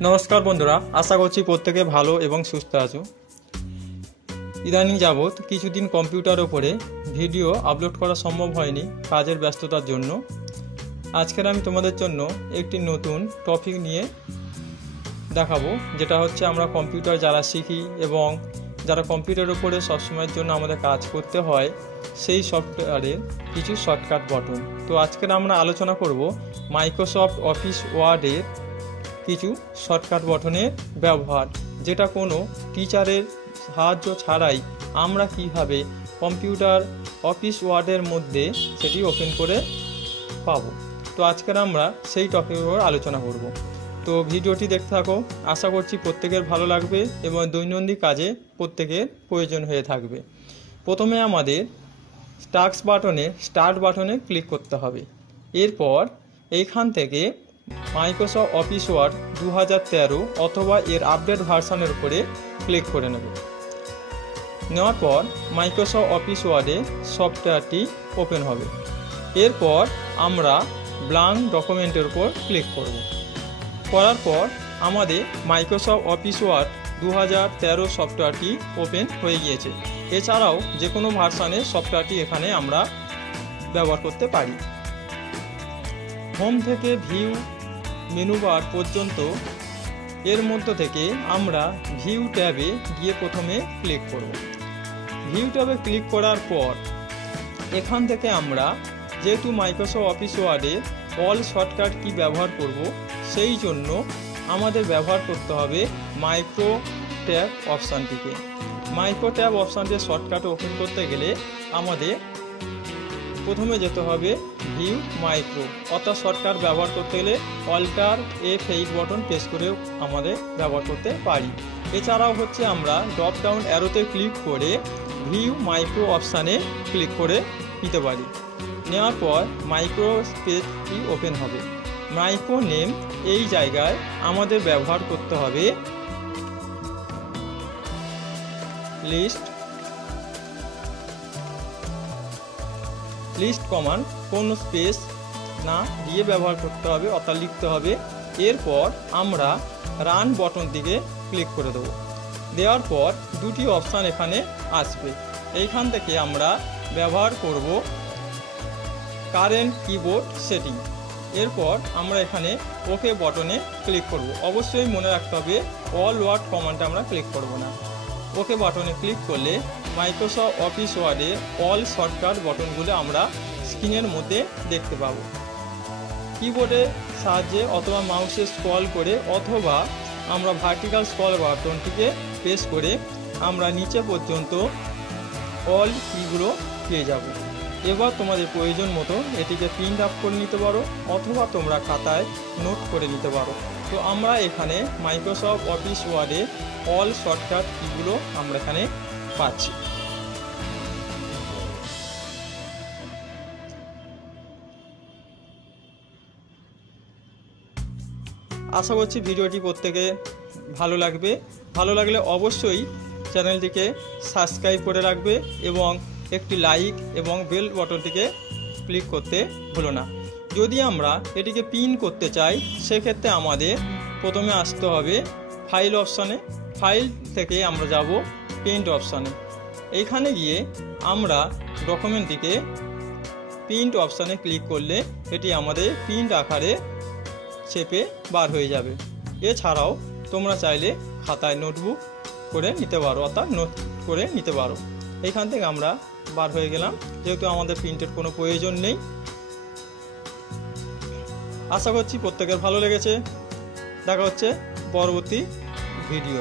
नमस्कार बंधुरा आशा करছি প্রত্যেকে ভালো এবং সুস্থ আছো। ইদানিং যাবত কিছুদিন কম্পিউটারের উপরে ভিডিও আপলোড করা সম্ভব হয়নি কাজের ব্যস্ততার জন্য। আজকে আমি তোমাদের জন্য একটি নতুন টপিক নিয়ে দেখাবো, যেটা হচ্ছে আমরা কম্পিউটার যারা শিখি এবং যারা কম্পিউটারের উপরে সবসময়ের জন্য আমাদের কাজ করতে হয় সেই সফটওয়্যারের কিছু শর্টকাট বাটন। তো আজকে আমরা আলোচনা করব মাইক্রোসফট অফিস ওয়ার্ডের কিছু শর্টকাট বাটনের ব্যবহার, যেটা কোনো টিচারের সাহায্য ছাড়াই আমরা কিভাবে কম্পিউটার অফিস ওয়ার্ডের মধ্যে সেটি ওপেন করে পাবো। তো আজকে আমরা সেই টপিকের উপর আলোচনা করব। তো ভিডিওটি দেখতে থাকো, আশা করছি প্রত্যেকের ভালো লাগবে এবং দৈনন্দিন কাজে প্রত্যেকের প্রয়োজন হয়ে থাকবে। প্রথমে আমাদের স্টার্ট বাটনে ক্লিক করতে হবে। এরপর এইখান থেকে মাইক্রোসফট অফিস ওয়ার্ড 2013 অথবা এর আপডেট ভার্সনের উপরে ক্লিক করে নেব। নেওয়ার পর মাইক্রোসফট অফিস ওয়ার্ডে সফটওয়্যারটি ওপেন হবে। এরপর আমরা ব্ল্যাঙ্ক ডকুমেন্টের উপর ক্লিক করব। করার পর আমাদের মাইক্রোসফট অফিস ওয়ার্ড 2013 সফটওয়্যারটি ওপেন হয়ে গিয়েছে। এছাড়াও যে কোনো ভার্সনে সফটওয়্যারটি এখানে আমরা ব্যবহার করতে পারি। হোম থেকে ভিউ মেনু বার পর্যন্ত এর মধ্য থেকে আমরা ভিউ ট্যাবে গিয়ে প্রথমে ক্লিক করব। ভিউ ট্যাবে ক্লিক করার পর এখান থেকে আমরা যেহেতু মাইক্রোসফট অফিস ওয়ার্ডে অল শর্টকাট কি ব্যবহার করব, সেই জন্য আমাদের ব্যবহার করতে হবে মাইক্রো ট্যাব অপশানটিকে। মাইক্রো ট্যাব অপশানটি শর্টকাট ওপেন করতে গেলে আমাদের প্রথমে যেতে হবে ভিউ মাইক্রো, অর্থাৎ শর্টকাট ব্যবহার করতে গেলে অল্টার F8 বাটন প্রেস করেও আমাদের ব্যবহার করতে পারি। এছাড়াও হচ্ছে আমরা ড্রপ ডাউন অ্যারোতে ক্লিক করে ভিউ মাইক্রো অপশানে ক্লিক করে নিতে পারি। নেওয়ার পর মাইক্রো স্পেসটি ওপেন হবে। মাইক্রো নেম এই জায়গায় আমাদের ব্যবহার করতে হবে লিস্ট কমান্ড, কোনো স্পেস না দিয়ে ব্যবহার করতে হবে, অর্থাৎ লিখতে হবে। এরপর আমরা রান বটন দিকে ক্লিক করে দেবো। দেওয়ার পর দুটি অপশান এখানে আসবে। এইখান থেকে আমরা ব্যবহার করব কারেন্ট কিবোর্ড সেটিং। এরপর আমরা এখানে ওকে বটনে ক্লিক করব। অবশ্যই মনে রাখতে হবে অল ওয়ার্ড কমান্ডে আমরা ক্লিক করব না। ওকে বাটনে ক্লিক করলে মাইক্রোসফট অফিস ওয়ার্ডে অল শর্টকাট বাটনগুলো আমরা স্ক্রিনের মধ্যে দেখতে পাবো। কিবোর্ডের সাহায্যে অথবা মাউসে স্ক্রল করে অথবা আমরা ভার্টিক্যাল স্ক্রল বাটনটিকে প্রেস করে আমরা নিচে পর্যন্ত অল কিগুলো পেয়ে যাব। এবার তোমাদের প্রয়োজন মতো এটিকে প্রিন্ট আপ করে নিতে পারো অথবা তোমরা খাতায় নোট করে নিতে পারো। তো আমরা এখানে মাইক্রোসফট অফিস ওয়ার্ডে অল শর্টকাট কিগুলো আমরা এখানে পাচ্ছি। আশা করছি ভিডিওটি প্রত্যেকে ভালো লাগবে। ভালো লাগলে অবশ্যই চ্যানেলটিকে সাবস্ক্রাইব করে রাখবে এবং একটি লাইক এবং বেল বাটনটিকে ক্লিক করতে ভুলো না। যদি আমরা এটিকে পিন করতে চাই সেক্ষেত্রে আমাদের প্রথমে আসতে হবে ফাইল অপশানে। ফাইল থেকে আমরা যাব প্রিন্ট অপশানে। এইখানে গিয়ে আমরা ডকুমেন্টটিকে প্রিন্ট অপশানে ক্লিক করলে এটি আমাদের প্রিন্ট আকারে ছেপে বার হয়ে যাবে। এছাড়াও তোমরা চাইলে খাতায় নোটবুক করে নিতে পারো, অর্থাৎ নোট করে নিতে পারো। এইখান থেকে আমরা বার হয়ে গেলাম, যেহেতু আমাদের প্রিন্টের কোনো প্রয়োজন নেই। আশা করছি প্রত্যেকের ভালো লেগেছে। দেখা হচ্ছে পরবর্তী ভিডিও।